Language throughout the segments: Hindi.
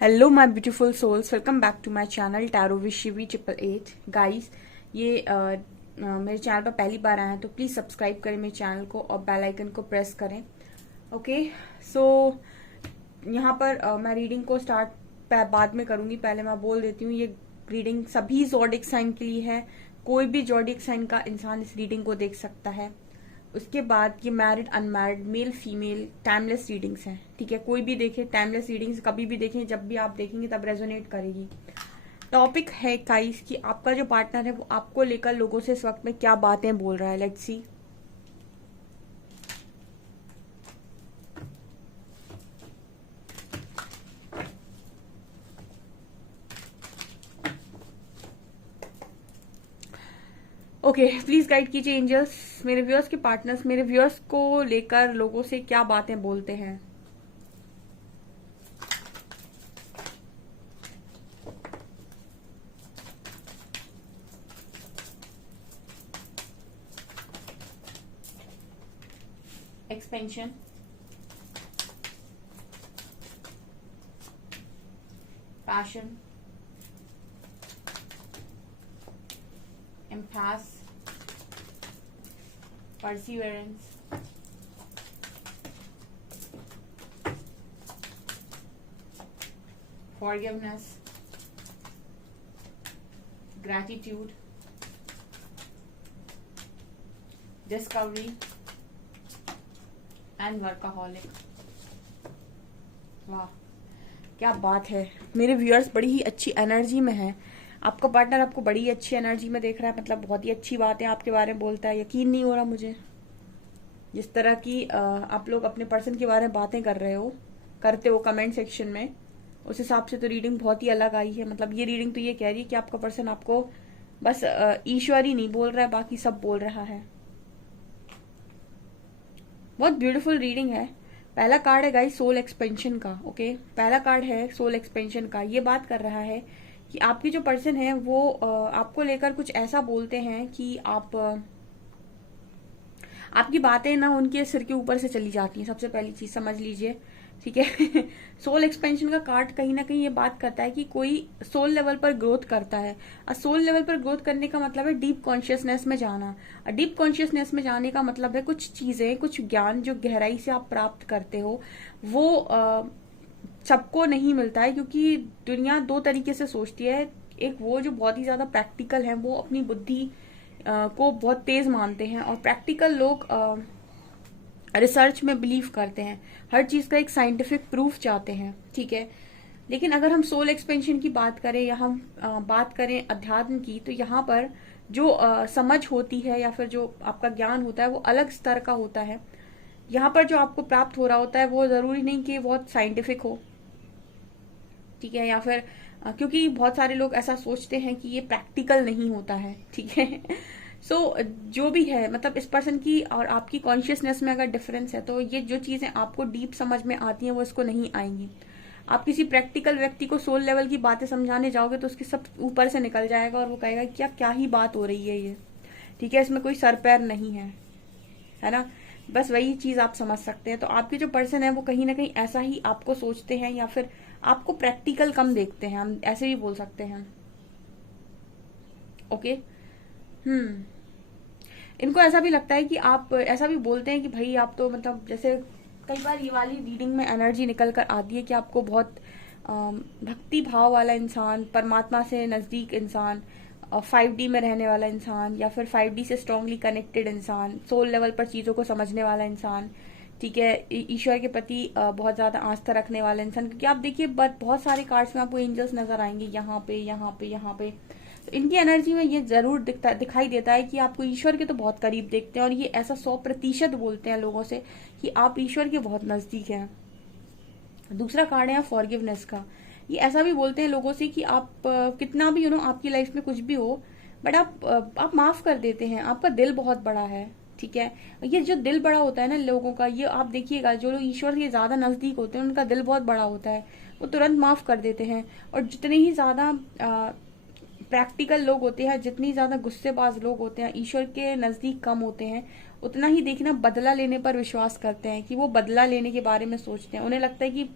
Hello my beautiful souls, welcome back to my channel tarot with Shivi 888। Guys, ये मेरे चैनल पर पहली बार आए हैं तो प्लीज़ सब्सक्राइब करें मेरे चैनल को और बेल आइकन को प्रेस करें। ओके, सो यहाँ पर मैं रीडिंग को स्टार्ट बाद में करूँगी। पहले मैं बोल देती हूँ, ये रीडिंग सभी ज़ोडिक साइन के लिए है। कोई भी ज़ोडिक साइन का इंसान इस रीडिंग को देख सकता है। उसके बाद ये married unmarried male female timeless readings हैं। ठीक है, कोई भी देखे टाइमलेस रीडिंग्स कभी भी देखें, जब भी आप देखेंगे तब रेजोनेट करेगी। टॉपिक है गाइस कि आपका जो पार्टनर है वो आपको लेकर लोगों से इस वक्त में क्या बातें बोल रहा है। Let's see. Okay, please guide कीजिए एंजल्स, मेरे व्यूअर्स के पार्टनर्स मेरे व्यूअर्स को लेकर लोगों से क्या बातें बोलते हैं। Expansion, passion, empathy, perseverance, forgiveness, gratitude, discovery and workaholic। वाह, क्या बात है। मेरे व्यूअर्स बड़ी ही अच्छी एनर्जी में हैं। आपका पार्टनर आपको बड़ी अच्छी एनर्जी में देख रहा है, मतलब बहुत ही अच्छी बात है आपके बारे में बोलता है। यकीन नहीं हो रहा मुझे, जिस तरह की आप लोग अपने पर्सन के बारे में बातें कर रहे हो, करते हो कमेंट सेक्शन में, उस हिसाब से तो रीडिंग बहुत ही अलग आई है। मतलब ये रीडिंग तो ये कह रही है कि आपका पर्सन आपको बस ईश्वर ही नहीं बोल रहा है, बाकी सब बोल रहा है। बहुत ब्यूटीफुल रीडिंग है। पहला कार्ड है गाइस सोल एक्सपेंशन का। ओके, पहला कार्ड है सोल एक्सपेंशन का। ये बात कर रहा है कि आपकी जो पर्सन है वो आपको लेकर कुछ ऐसा बोलते हैं कि आपकी बातें ना उनके सिर के ऊपर से चली जाती हैं। सबसे पहली चीज समझ लीजिए, ठीक है। सोल एक्सपेंशन का कार्ड कहीं ना कहीं ये बात करता है कि कोई सोल लेवल पर ग्रोथ करता है। और सोल लेवल पर ग्रोथ करने का मतलब है डीप कॉन्शियसनेस में जाना। और डीप कॉन्शियसनेस में जाने का मतलब है कुछ चीजें, कुछ ज्ञान जो गहराई से आप प्राप्त करते हो वो सबको नहीं मिलता है, क्योंकि दुनिया दो तरीके से सोचती है। एक वो जो बहुत ही ज्यादा प्रैक्टिकल है, वो अपनी बुद्धि को बहुत तेज मानते हैं, और प्रैक्टिकल लोग रिसर्च में बिलीव करते हैं, हर चीज का एक साइंटिफिक प्रूफ चाहते हैं। ठीक है, लेकिन अगर हम सोल एक्सपेंशन की बात करें या हम बात करें अध्यात्म की, तो यहाँ पर जो समझ होती है या फिर जो आपका ज्ञान होता है वो अलग स्तर का होता है। यहाँ पर जो आपको प्राप्त हो रहा होता है वो जरूरी नहीं कि बहुत साइंटिफिक हो। ठीक है, या फिर क्योंकि बहुत सारे लोग ऐसा सोचते हैं कि ये प्रैक्टिकल नहीं होता है। ठीक है। सो जो भी है, मतलब इस पर्सन की और आपकी कॉन्शियसनेस में अगर डिफरेंस है तो ये जो चीजें आपको डीप समझ में आती हैं वो इसको नहीं आएंगी। आप किसी प्रैक्टिकल व्यक्ति को सोल लेवल की बातें समझाने जाओगे तो उसके सब ऊपर से निकल जाएगा और वो कहेगा क्या क्या ही बात हो रही है ये। ठीक है, इसमें कोई सर पैर नहीं है ना। बस वही चीज आप समझ सकते हैं। तो आपके जो पर्सन है वो कहीं ना कहीं ऐसा ही आपको सोचते हैं, या फिर आपको प्रैक्टिकल कम देखते हैं, हम ऐसे भी बोल सकते हैं। ओके। इनको ऐसा भी लगता है कि आप ऐसा भी बोलते हैं कि भाई आप तो, मतलब जैसे कई बार ये वाली रीडिंग में एनर्जी निकल कर आती है कि आपको बहुत भक्ति भाव वाला इंसान, परमात्मा से नजदीक इंसान, 5D में रहने वाला इंसान, या फिर 5D से स्ट्रांगली कनेक्टेड इंसान, सोल लेवल पर चीजों को समझने वाला इंसान। ठीक है, ईश्वर के प्रति बहुत ज्यादा आस्था रखने वाला इंसान। क्योंकि आप देखिए बहुत सारे कार्ड्स में आपको एंजल्स नजर आएंगे, यहाँ पे यहाँ पे यहाँ पे। तो इनकी एनर्जी में ये जरूर दिखाई देता है कि आपको ईश्वर के तो बहुत करीब देखते हैं, और ये ऐसा 100% बोलते हैं लोगों से कि आप ईश्वर के बहुत नजदीक हैं। दूसरा कार्ड है फॉरगिवनेस का। ये ऐसा भी बोलते हैं लोगों से कि आप कितना भी आपकी लाइफ में कुछ भी हो, बट आप माफ कर देते हैं। आपका दिल बहुत बड़ा है। ठीक है, ये जो दिल बड़ा होता है ना लोगों का, ये आप देखिएगा जो लोग ईश्वर के ज्यादा नजदीक होते हैं उनका दिल बहुत बड़ा होता है, वो तुरंत माफ कर देते हैं। और जितने ही ज्यादा प्रैक्टिकल लोग होते हैं, जितनी ज्यादा गुस्सेबाज लोग होते हैं, ईश्वर के नजदीक कम होते हैं। उतना ही देखना बदला लेने पर विश्वास करते हैं, कि वो बदला लेने के बारे में सोचते हैं। उन्हें लगता है कि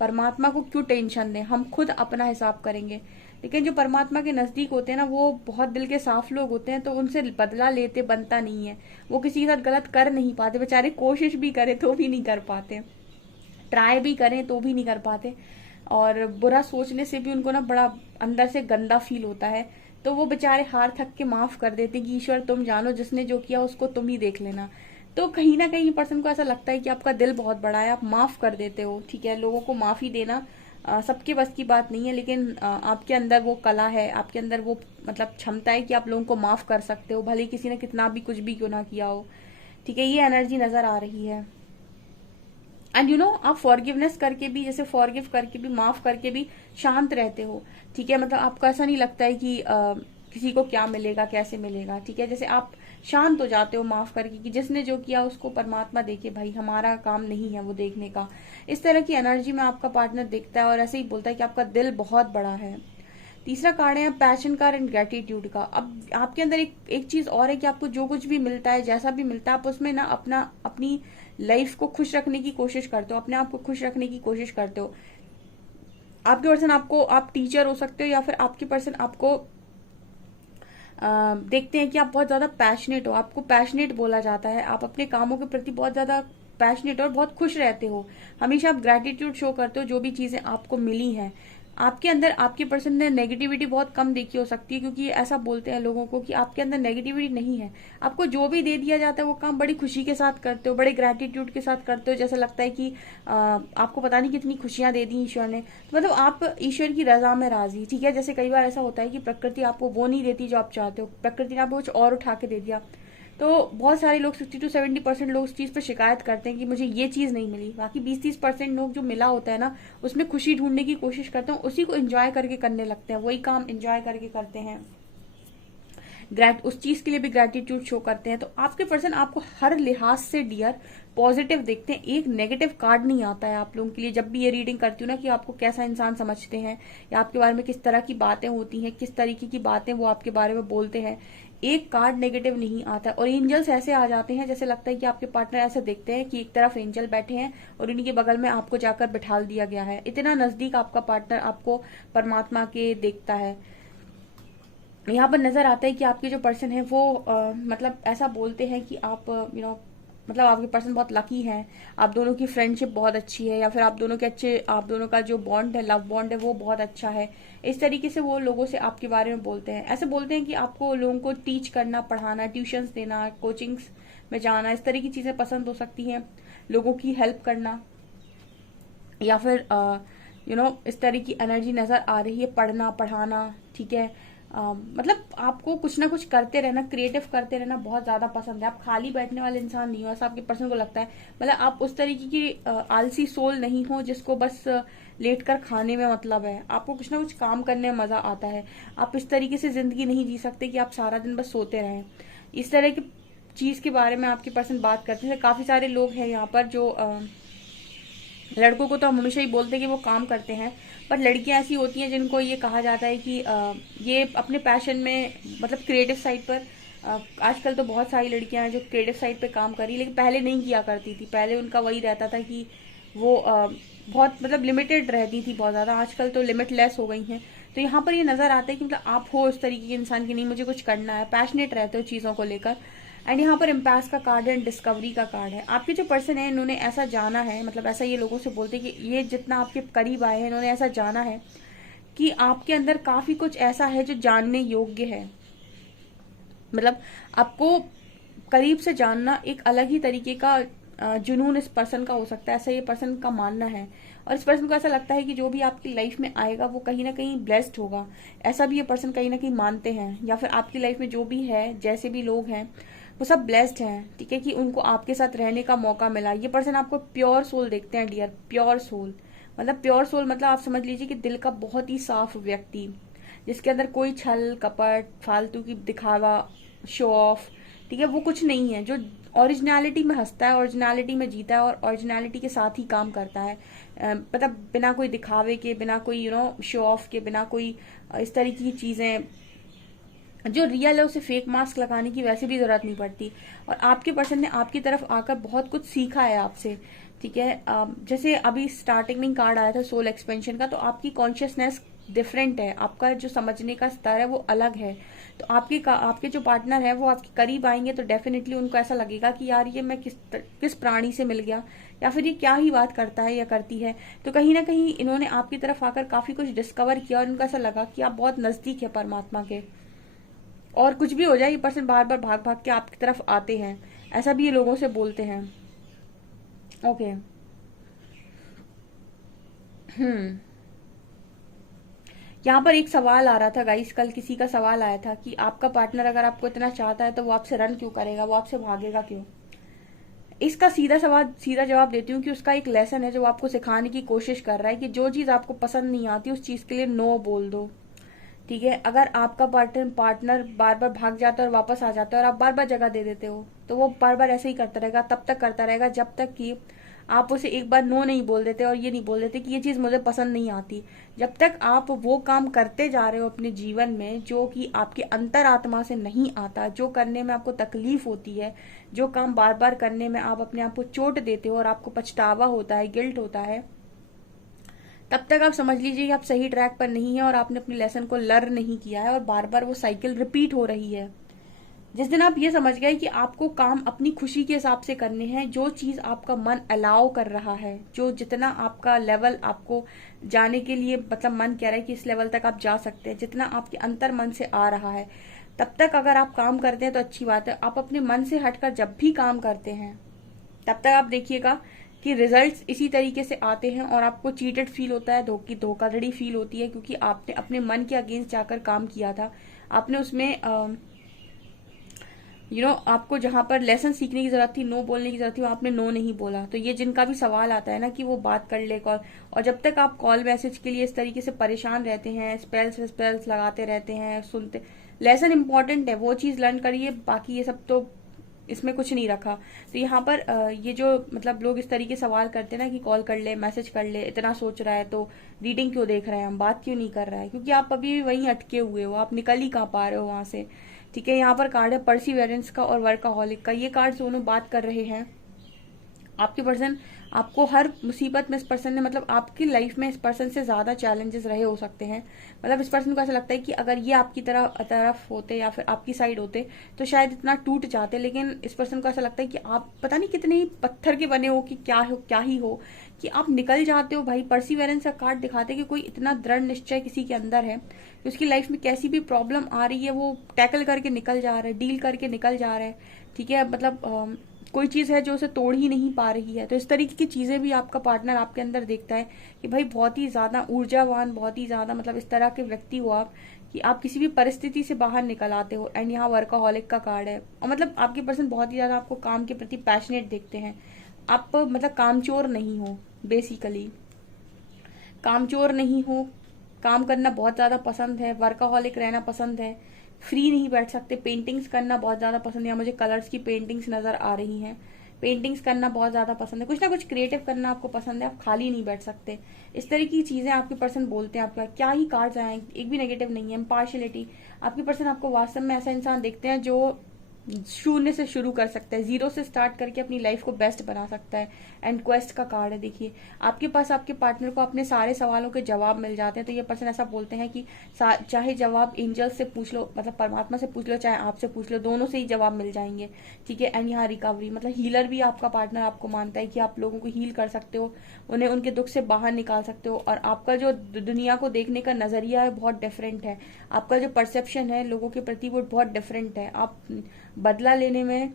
परमात्मा को क्यों टेंशन दें, हम खुद अपना हिसाब करेंगे। लेकिन जो परमात्मा के नजदीक होते हैं ना, वो बहुत दिल के साफ लोग होते हैं, तो उनसे बदला लेते बनता नहीं है। वो किसी के साथ गलत कर नहीं पाते, बेचारे कोशिश भी करें तो भी नहीं कर पाते, ट्राई भी करें तो भी नहीं कर पाते, और बुरा सोचने से भी उनको ना बड़ा अंदर से गंदा फील होता है। तो वो बेचारे हार थक के माफ कर देते कि ईश्वर तुम जानो, जिसने जो किया उसको तुम ही देख लेना। तो कहीं ना कहीं पर्सन को ऐसा लगता है कि आपका दिल बहुत बड़ा है, आप माफ कर देते हो। ठीक है, लोगों को माफी देना सबके बस की बात नहीं है, लेकिन आपके अंदर वो कला है, आपके अंदर वो मतलब क्षमता है कि आप लोगों को माफ कर सकते हो, भले किसी ने कितना भी कुछ भी क्यों ना किया हो। ठीक है, ये एनर्जी नजर आ रही है। एंड यू नो, आप फॉरगिवनेस करके भी, जैसे फॉरगिव करके भी, माफ करके भी शांत रहते हो। ठीक है, मतलब आपको ऐसा नहीं लगता है कि किसी को क्या मिलेगा, कैसे मिलेगा। ठीक है, जैसे आप शांत हो जाते हो माफ करके कि जिसने जो किया उसको परमात्मा देखे, भाई हमारा काम नहीं है वो देखने का। इस तरह की एनर्जी में आपका पार्टनर देखता है और ऐसे ही बोलता है कि आपका दिल बहुत बड़ा है। तीसरा कार्ड है पैशन का एंड ग्रेटिट्यूड का। अब आपके अंदर एक चीज और है कि आपको जो कुछ भी मिलता है, जैसा भी मिलता है, आप उसमें ना अपनी लाइफ को खुश रखने की कोशिश करते हो, अपने आप को खुश रखने की कोशिश करते हो। आपके पर्सन आपको, आप टीचर हो सकते हो, या फिर आपके पर्सन आपको देखते हैं कि आप बहुत ज्यादा पैशनेट हो, आपको पैशनेट बोला जाता है, आप अपने कामों के प्रति बहुत ज्यादा पैशनेट और बहुत खुश रहते हो। हमेशा आप ग्रेटिट्यूड शो करते हो जो भी चीजें आपको मिली हैं। आपके अंदर, आपके पर्सन ने नेगेटिविटी बहुत कम देखी हो सकती है, क्योंकि ऐसा बोलते हैं लोगों को कि आपके अंदर नेगेटिविटी नहीं है। आपको जो भी दे दिया जाता है वो काम बड़ी खुशी के साथ करते हो, बड़े ग्रेटिट्यूड के साथ करते हो, जैसे लगता है कि आपको पता नहीं कितनी खुशियां दे दी ईश्वर ने। तो मतलब आप ईश्वर की रजा में राजी। ठीक है, जैसे कई बार ऐसा होता है कि प्रकृति आपको वो नहीं देती जो आप चाहते हो, प्रकृति ने आपको कुछ और उठा के दे दिया। तो बहुत सारे लोग, 60 to 70% लोग उस चीज पर शिकायत करते हैं कि मुझे ये चीज नहीं मिली। बाकी 20-30% लोग जो मिला होता है ना, उसमें खुशी ढूंढने की कोशिश करते हैं, उसी को एंजॉय करके करने लगते हैं, वही काम एंजॉय करके करते हैं, उस चीज के लिए भी ग्रेटिट्यूड शो करते हैं। तो आपके पर्सन आपको हर लिहाज से डियर पॉजिटिव देखते हैं, एक नेगेटिव कार्ड नहीं आता है आप लोगों के लिए। जब भी ये रीडिंग करती हूँ ना कि आपको कैसा इंसान समझते हैं, या आपके बारे में किस तरह की बातें होती हैं, किस तरीके की बातें वो आपके बारे में बोलते हैं, एक कार्ड नेगेटिव नहीं आता है। और एंजल्स ऐसे आ जाते हैं, जैसे लगता है कि आपके पार्टनर ऐसे देखते हैं कि एक तरफ एंजल बैठे हैं और इन्हीं के बगल में आपको जाकर बिठाल दिया गया है। इतना नजदीक आपका पार्टनर आपको परमात्मा के देखता है। यहाँ पर नजर आता है कि आपके जो पर्सन है वो मतलब ऐसा बोलते हैं कि आप मतलब आपके पर्सन बहुत लकी हैं, आप दोनों की फ्रेंडशिप बहुत अच्छी है, या फिर आप दोनों का जो बॉन्ड है, लव बॉन्ड है, वो बहुत अच्छा है। इस तरीके से वो लोगों से आपके बारे में बोलते हैं। ऐसे बोलते हैं कि आपको लोगों को टीच करना, पढ़ाना, ट्यूशंस देना, कोचिंग्स में जाना, इस तरह की चीजें पसंद हो सकती हैं। लोगों की हेल्प करना, या फिर इस तरह की एनर्जी नजर आ रही है, पढ़ना, पढ़ाना। ठीक है, मतलब आपको कुछ ना कुछ करते रहना, क्रिएटिव करते रहना बहुत ज्यादा पसंद है। आप खाली बैठने वाले इंसान नहीं हो, ऐसा आपके पर्सन को लगता है। मतलब आप उस तरीके की आलसी सोल नहीं हो जिसको बस लेट कर खाने में मतलब है। आपको कुछ ना कुछ काम करने में मजा आता है। आप इस तरीके से जिंदगी नहीं जी सकते कि आप सारा दिन बस सोते रहें। इस तरह की चीज के बारे में आपके पर्सन बात करते हैं। काफी सारे लोग हैं यहाँ पर जो लड़कों को तो हम हमेशा ही बोलते हैं कि वो काम करते हैं, पर लड़कियां ऐसी होती हैं जिनको ये कहा जाता है कि ये अपने पैशन में, मतलब क्रिएटिव साइड पर, आजकल तो बहुत सारी लड़कियां हैं जो क्रिएटिव साइड पे काम कर रही है, लेकिन पहले नहीं किया करती थी। पहले उनका वही रहता था कि वो बहुत मतलब लिमिटेड रहती थी बहुत ज्यादा। आजकल तो लिमिटलेस हो गई हैं। तो यहाँ पर ये नजर आता है कि मतलब आप हो उस तरीके के इंसान की, नहीं मुझे कुछ करना है, पैशनेट रहते हो चीजों को लेकर। एंड यहाँ पर इम्पैस का कार्ड है, डिस्कवरी का कार्ड है। आपके जो पर्सन है इन्होंने ऐसा जाना है, मतलब ऐसा ये लोगों से बोलते हैं कि ये जितना आपके करीब आए हैं, इन्होंने ऐसा जाना है कि आपके अंदर काफी कुछ ऐसा है जो जानने योग्य है। मतलब आपको करीब से जानना एक अलग ही तरीके का जुनून इस पर्सन का हो सकता है, ऐसा ये पर्सन का मानना है। और इस पर्सन को ऐसा लगता है कि जो भी आपकी लाइफ में आएगा वो कहीं ना कहीं ब्लेस्ड होगा, ऐसा भी ये पर्सन कहीं ना कहीं मानते हैं। या फिर आपकी लाइफ में जो भी है, जैसे भी लोग हैं, वो सब ब्लेस्ड हैं। ठीक है, कि उनको आपके साथ रहने का मौका मिला। ये पर्सन आपको प्योर सोल देखते हैं डियर, प्योर सोल। मतलब प्योर सोल मतलब आप समझ लीजिए कि दिल का बहुत ही साफ व्यक्ति, जिसके अंदर कोई छल कपट, फालतू की दिखावा, शो ऑफ, ठीक है, वो कुछ नहीं है। जो ओरिजिनलिटी में हंसता है, ओरिजिनलिटी में जीता है और ओरिजिनलिटी के साथ ही काम करता है। मतलब बिना कोई दिखावे के, बिना कोई शो ऑफ के, बिना कोई इस तरीके की चीजें जो रियल है उसे फेक मास्क लगाने की वैसे भी जरूरत नहीं पड़ती। और आपके पर्सन ने आपकी तरफ आकर बहुत कुछ सीखा है आपसे, ठीक है। जैसे अभी स्टार्टिंग में कार्ड आया था सोल एक्सपेंशन का, तो आपकी कॉन्शियसनेस डिफरेंट है, आपका जो समझने का स्तर है वो अलग है। तो आपके जो पार्टनर है वो आपके करीब आएंगे तो डेफिनेटली उनको ऐसा लगेगा कि यार ये मैं किस प्राणी से मिल गया, या फिर ये क्या ही बात करता है या करती है। तो कहीं ना कहीं इन्होंने आपकी तरफ आकर काफी कुछ डिस्कवर किया और उनको ऐसा लगा कि आप बहुत नजदीक है परमात्मा के। और कुछ भी हो जाए, ये पर्सन बार बार भाग भाग के आपकी तरफ आते हैं, ऐसा भी ये लोगों से बोलते हैं। ओके। हम्म। यहाँ पर एक सवाल आ रहा था गाइस, कल किसी का सवाल आया था कि आपका पार्टनर अगर आपको इतना चाहता है तो वो आपसे रन क्यों करेगा, वो आपसे भागेगा क्यों। इसका सीधा जवाब देती हूँ कि उसका एक लेसन है जो आपको सिखाने की कोशिश कर रहा है कि जो चीज आपको पसंद नहीं आती उस चीज के लिए नो बोल दो, ठीक है। अगर आपका पार्टनर बार बार भाग जाता है और वापस आ जाता है और आप बार बार जगह दे देते हो, तो वो बार बार ऐसे ही करता रहेगा, तब तक करता रहेगा जब तक कि आप उसे एक बार नो नहीं बोल देते और ये नहीं बोल देते कि ये चीज मुझे पसंद नहीं आती। जब तक आप वो काम करते जा रहे हो अपने जीवन में जो कि आपकी अंतरात्मा से नहीं आता, जो करने में आपको तकलीफ होती है, जो काम बार बार करने में आप अपने आप को चोट देते हो और आपको पछतावा होता है, गिल्ट होता है, तब तक आप समझ लीजिए कि आप सही ट्रैक पर नहीं है और आपने अपने लेसन को लर्न नहीं किया है और बार बार वो साइकिल रिपीट हो रही है। जिस दिन आप ये समझ गए कि आपको काम अपनी खुशी के हिसाब से करने हैं, जो चीज आपका मन अलाउ कर रहा है, जो जितना आपका लेवल आपको जाने के लिए मतलब मन कह रहा है कि इस लेवल तक आप जा सकते हैं, जितना आपके अंतर मन से आ रहा है, तब तक अगर आप काम करते हैं तो अच्छी बात है। आप अपने मन से हटकर जब भी काम करते हैं तब तक आप देखिएगा कि रिजल्ट्स इसी तरीके से आते हैं और आपको चीटेड फील होता है, धोखाधड़ी फील होती है, क्योंकि आपने अपने मन के अगेंस्ट जाकर काम किया था। आपने उसमें आपको जहां पर लेसन सीखने की जरूरत थी, नो बोलने की जरूरत थी, आपने नो नहीं बोला। तो ये जिनका भी सवाल आता है ना कि वो बात कर ले कॉल, और जब तक आप कॉल मैसेज के लिए इस तरीके से परेशान रहते हैं, स्पेल्स लगाते रहते हैं, सुनते, लेसन इंपॉर्टेंट है, वो चीज लर्न करिए, बाकी ये सब तो इसमें कुछ नहीं रखा। तो यहाँ पर ये जो मतलब लोग इस तरीके सवाल करते हैं ना कि कॉल कर ले, मैसेज कर ले, इतना सोच रहा है तो रीडिंग क्यों देख रहे हैं, हम बात क्यों नहीं कर रहा है, क्योंकि आप अभी भी वहीं अटके हुए हो, आप निकल ही कहाँ पा रहे हो वहां से, ठीक है। यहाँ पर कार्ड है परसिवेरेंस का और वर्काहॉलिक का। ये कार्ड दोनों बात कर रहे हैं आपके पर्सन आपको हर मुसीबत में, इस पर्सन ने मतलब आपकी लाइफ में इस पर्सन से ज्यादा चैलेंजेस रहे हो सकते हैं। मतलब इस पर्सन को ऐसा लगता है कि अगर ये आपकी तरफ होते या फिर आपकी साइड होते तो शायद इतना टूट जाते, लेकिन इस पर्सन को ऐसा लगता है कि आप पता नहीं कितने ही पत्थर के बने हो कि क्या ही हो कि आप निकल जाते हो भाई। परसिवेरेंस का कार्ड दिखाते हैं कि कोई इतना दृढ़ निश्चय किसी के अंदर है कि उसकी लाइफ में कैसी भी प्रॉब्लम आ रही है वो टैकल करके निकल जा रहा है, डील करके निकल जा रहा है, ठीक है। मतलब कोई चीज है जो उसे तोड़ ही नहीं पा रही है। तो इस तरीके की चीजें भी आपका पार्टनर आपके अंदर देखता है कि भाई बहुत ही ज्यादा ऊर्जावान, बहुत ही ज्यादा मतलब इस तरह के व्यक्ति हो आप कि आप किसी भी परिस्थिति से बाहर निकल आते हो। एंड यहाँ वर्काहॉलिक का कार्ड है और मतलब आपके पर्सन बहुत ही ज्यादा आपको काम के प्रति पैशनेट देखते हैं। आप मतलब कामचोर नहीं हो, बेसिकली कामचोर नहीं हो, काम करना बहुत ज्यादा पसंद है, वर्काहॉलिक रहना पसंद है, फ्री नहीं बैठ सकते, पेंटिंग्स करना बहुत ज्यादा पसंद है, या मुझे कलर्स की पेंटिंग्स नजर आ रही हैं, पेंटिंग्स करना बहुत ज्यादा पसंद है, कुछ ना कुछ क्रिएटिव करना आपको पसंद है, आप खाली नहीं बैठ सकते। इस तरह की चीजें आपके पर्सन बोलते हैं। आपका क्या ही कार्ड्स आए, एक भी नेगेटिव नहीं है। इम्पार्शियलिटी, आपके पर्सन आपको वास्तव में ऐसा इंसान देखते हैं जो शून्य से शुरू कर सकता है, जीरो से स्टार्ट करके अपनी लाइफ को बेस्ट बना सकता है। एंड क्वेस्ट का कार्ड है, देखिए आपके पास आपके पार्टनर को अपने सारे सवालों के जवाब मिल जाते हैं। तो ये पर्सन ऐसा बोलते हैं कि चाहे जवाब एंजल से पूछ लो, मतलब परमात्मा से पूछ लो, चाहे आपसे पूछ लो, दोनों से ही जवाब मिल जाएंगे, ठीक है। एंड यहाँ रिकवरी, मतलब हीलर भी आपका पार्टनर आपको मानता है कि आप लोगों को हील कर सकते हो, उन्हें उनके दुख से बाहर निकाल सकते हो। और आपका जो दुनिया को देखने का नजरिया है बहुत डिफरेंट है, आपका जो परसेप्शन है लोगों के प्रति वो बहुत डिफरेंट है। आप बदला लेने में,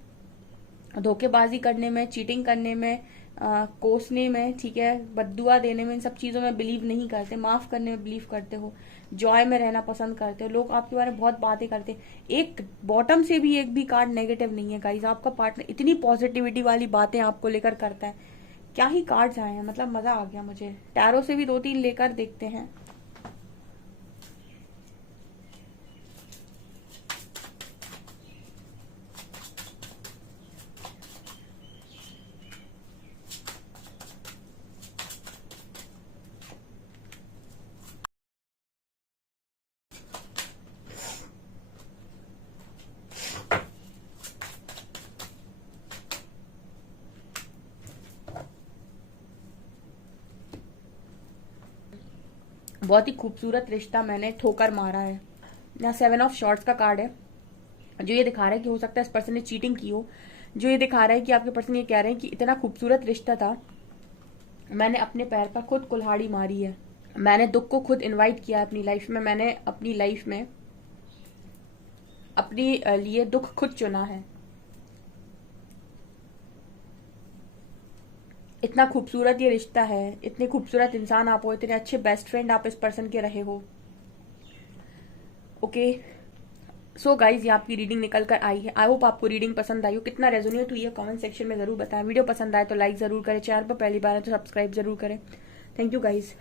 धोखेबाजी करने में, चीटिंग करने में, कोसने में, ठीक है, बद्दुआ देने में, इन सब चीजों में बिलीव नहीं करते, माफ करने में बिलीव करते हो, जॉय में रहना पसंद करते हो। लोग आपके बारे में बहुत बातें करते हैं। एक बॉटम से भी एक भी कार्ड नेगेटिव नहीं है गाइज। आपका पार्टनर इतनी पॉजिटिविटी वाली बातें आपको लेकर करता है। क्या ही कार्ड्स आए हैं, मतलब मजा आ गया मुझे। टैरो से भी 2-3 लेकर देखते हैं। बहुत ही खूबसूरत रिश्ता मैंने ठोकर मारा है। यहाँ 7 ऑफ शॉर्ट्स का कार्ड है, जो ये दिखा रहा है कि हो सकता है इस पर्सन ने चीटिंग की हो। जो ये दिखा रहा है कि आपके पर्सन ये कह रहे हैं कि इतना खूबसूरत रिश्ता था, मैंने अपने पैर पर खुद कुल्हाड़ी मारी है, मैंने दुख को खुद इनवाइट किया अपनी लाइफ में, मैंने अपनी लाइफ में अपने लिए दुख खुद चुना है। इतना खूबसूरत ये रिश्ता है, इतने खूबसूरत इंसान आप हो, इतने अच्छे बेस्ट फ्रेंड आप इस पर्सन के रहे हो। ओके सो गाइज, ये आपकी रीडिंग निकल कर आई है। आई होप आपको रीडिंग पसंद आई हो। कितना रेजोनेट हुई है कमेंट सेक्शन में जरूर बताएं। वीडियो पसंद आए तो लाइक जरूर करें, चैनल पर पहली बार है तो सब्सक्राइब जरूर करें। Thank you guys.